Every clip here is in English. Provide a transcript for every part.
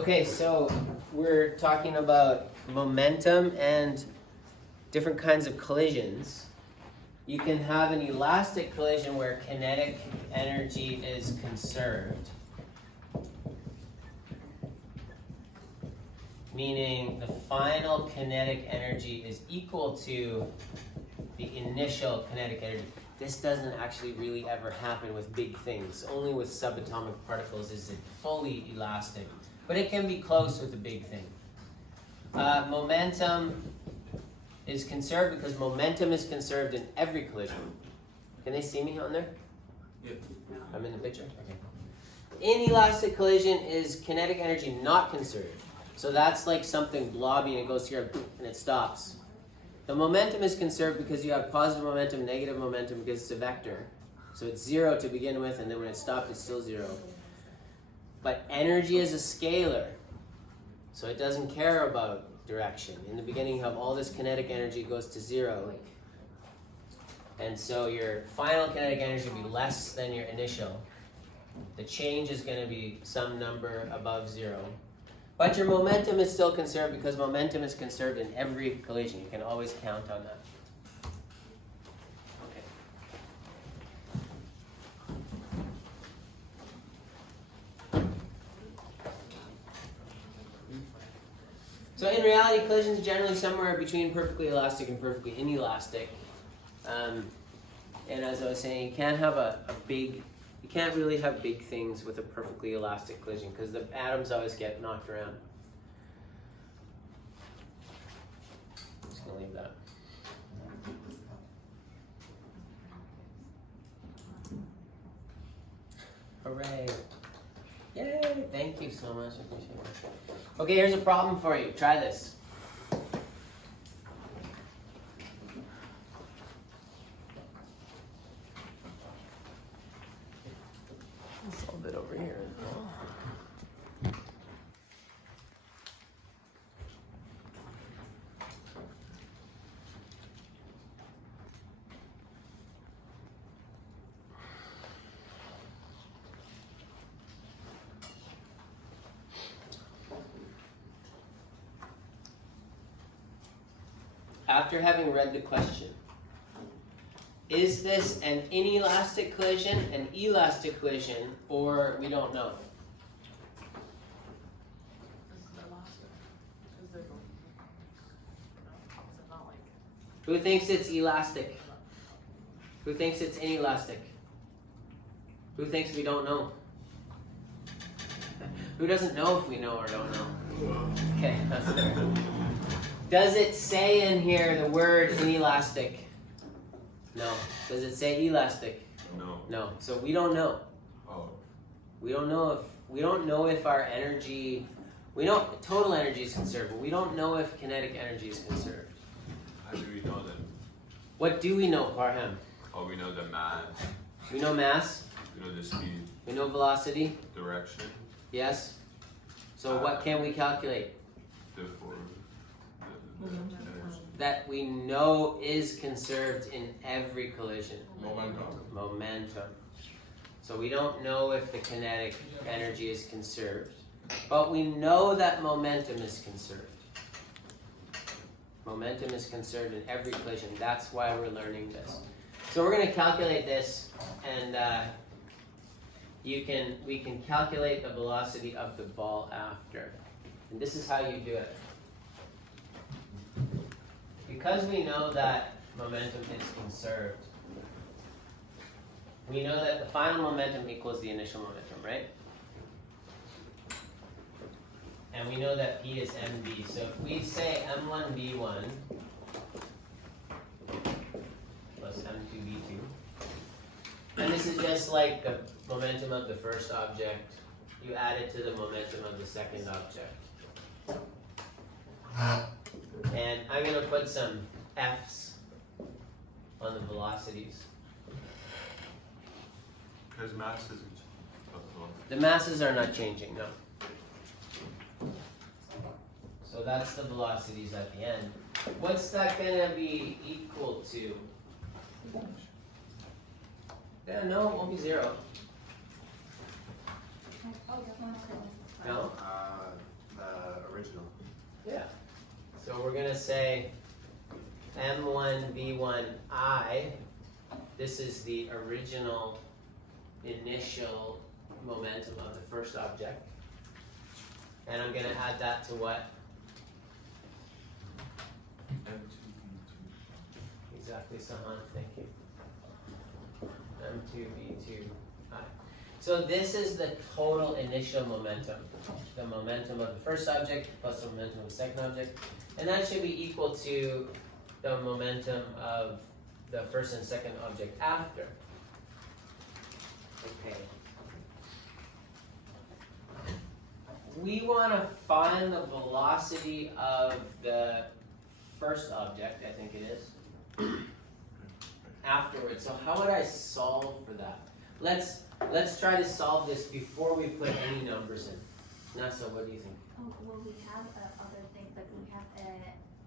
Okay, so we're talking about momentum and different kinds of collisions. You can have an elastic collision where kinetic energy is conserved, meaning the final kinetic energy is equal to the initial kinetic energy. This doesn't actually really ever happen with big things. Only with subatomic particles is it fully elastic. But it can be close with a big thing. Momentum is conserved because momentum is conserved in every collision. Can they see me on there? Yeah. I'm in the picture? Okay. Inelastic collision is kinetic energy not conserved. So that's like something blobby and it goes here and it stops. The momentum is conserved because you have positive momentum, negative momentum because it's a vector. So it's zero to begin with, and then when it stopped, it's still zero. But energy is a scalar, so it doesn't care about direction. In the beginning, you have all this kinetic energy goes to zero. And so your final kinetic energy will be less than your initial. The change is going to be some number above zero. But your momentum is still conserved because momentum is conserved in every collision. You can always count on that. Okay. So in reality, collisions are generally somewhere between perfectly elastic and perfectly inelastic. And as I was saying, you can't have you can't really have big things with a perfectly elastic collision because the atoms always get knocked around. I'm just going to leave that. Hooray. Yay, thank you so much. I appreciate it. Okay, here's a problem for you. Try this. It's a little bit over here as well. After having read the question, is this an inelastic collision, an elastic collision, or we don't know? Who thinks it's elastic? Who thinks it's inelastic? Who thinks we don't know? Who doesn't know if we know or don't know? Okay, that's fair. Does it say in here the word inelastic? No. Does it say elastic? No. No. So we don't know. Oh. We don't know if our energy, we know total energy is conserved, but we don't know if kinetic energy is conserved. How do we know that? What do we know, Parham? Oh, we know the mass. We know mass. We know the speed. We know velocity. Direction. Yes. So what can we calculate? The force. The energy. That we know is conserved in every collision. Momentum. So we don't know if the kinetic energy is conserved, but we know that momentum is conserved. Momentum is conserved in every collision. That's why we're learning this. So we're going to calculate this, and we can calculate the velocity of the ball after. And this is how you do it. Because we know that momentum is conserved, we know that the final momentum equals the initial momentum, right? And we know that P is mv. So if we say m1v1 plus m2v2, and this is just like the momentum of the first object, you add it to the momentum of the second object. And I'm going to put some F's on the velocities. Because mass isn't. The masses are not changing, no. So that's the velocities at the end. What's that going to be equal to? Yeah, no, it won't be 0. No? original. Yeah. So we're gonna say M1V1I. This is the original initial momentum of the first object. And I'm gonna add that to what? M2V2. Exactly, Sahan, thank you. M2V2I. So this is the total initial momentum. The momentum of the first object plus the momentum of the second object. And that should be equal to the momentum of the first and second object after. Okay. We want to find the velocity of the first object, I think it is, afterwards. So how would I solve for that? Let's try to solve this before we put any numbers in. Nasa, what do you think? Well, we have other things, like we have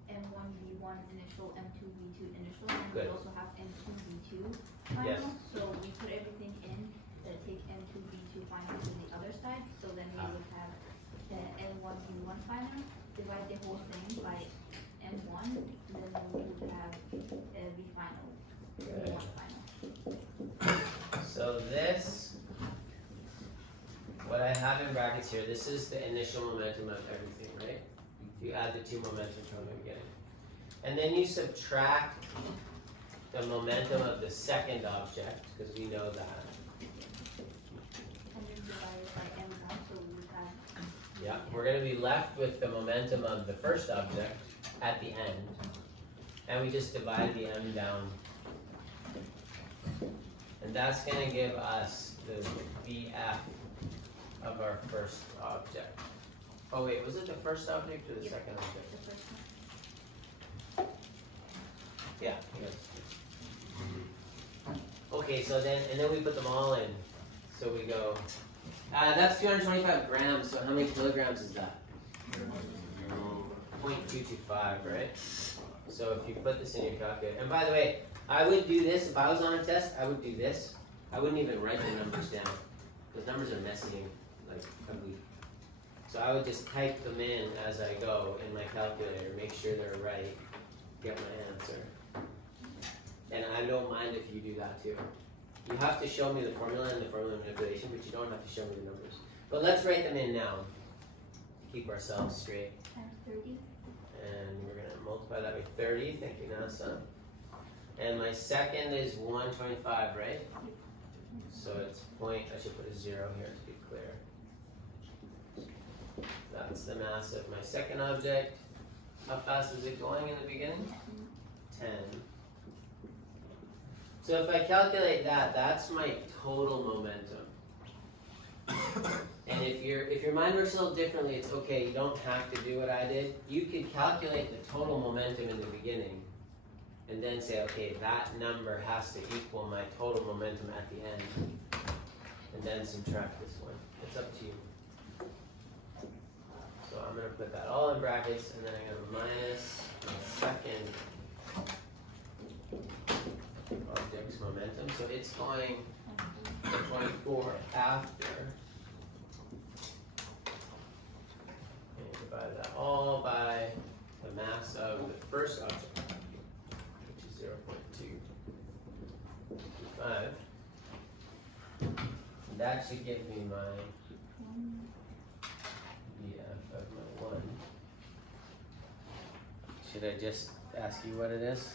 M1V1 initial, M2V2 initial, and Good. we also have M2V2 final. Yes. So we put everything in, take M2V2 final to the other side, so then we would have the M1V1 final, divide the whole thing by M1, and then we would have V final, V1 final. So this, what I have in brackets here, this is the initial momentum of everything, right? You add the two momentums from the beginning. And then you subtract the momentum of the second object, because we know that. And then divide it by M1, so we would have. Yeah, we're going to be left with the momentum of the first object at the end. And we just divide the m down. And that's going to give us the VF of our first object. Oh wait, was it the first object or the second object? The first one. Yeah. Yes. Okay, so then, and then we put them all in. So we go, that's 225 grams, so how many kilograms is that? 0.225, right? So if you put this in your calculator, and by the way, I would do this, if I was on a test, I would do this. I wouldn't even write the numbers down, because numbers are messy and like ugly. So I would just type them in as I go in my calculator, make sure they're right, get my answer. And I don't mind if you do that too. You have to show me the formula and the formula manipulation, but you don't have to show me the numbers. But let's write them in now to keep ourselves straight. Times 30. And we're going to multiply that by 30. Thank you, NASA. And my second is 125, right? So it's point, I should put a 0 here to be clear. That's the mass of my second object. How fast is it going in the beginning? 10. So if I calculate that, that's my total momentum. And if your mind works a little differently, it's okay. You don't have to do what I did. You could calculate the total momentum in the beginning and then say, okay, that number has to equal my total momentum at the end. And then subtract this one. It's up to you. So I'm going to put that all in brackets, and then I'm going to minus my second object's momentum. So it's going to 24 after. And divide that all by the mass of the first object, which is 0.225. That should give me my VF of my 1. Should I just ask you what it is?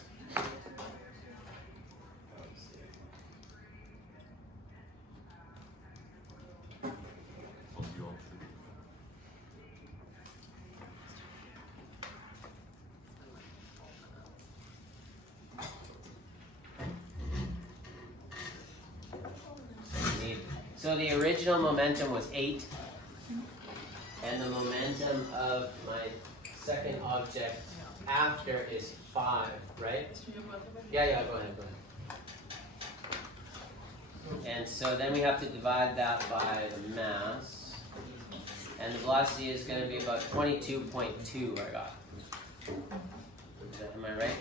So the original momentum was 8, and the momentum of my second object after is 5, right? Yeah, go ahead. And so then we have to divide that by the mass, and the velocity is going to be about 22.2, I got. Am I right?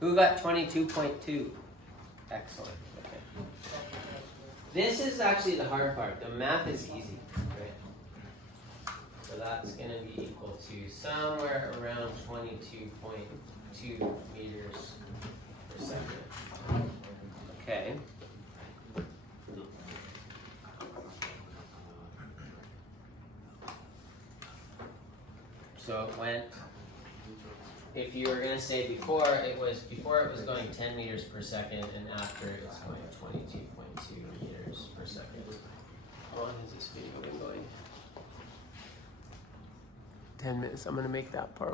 Who got 22.2? Excellent. This is actually the hard part. The math is easy, right? So that's gonna be equal to somewhere around 22.2 meters per second. Okay. So it went, if you were gonna say before it was going 10 meters per second, and after it's going 22.2 meters per second. How long has this video been going? 10 minutes. I'm gonna make that part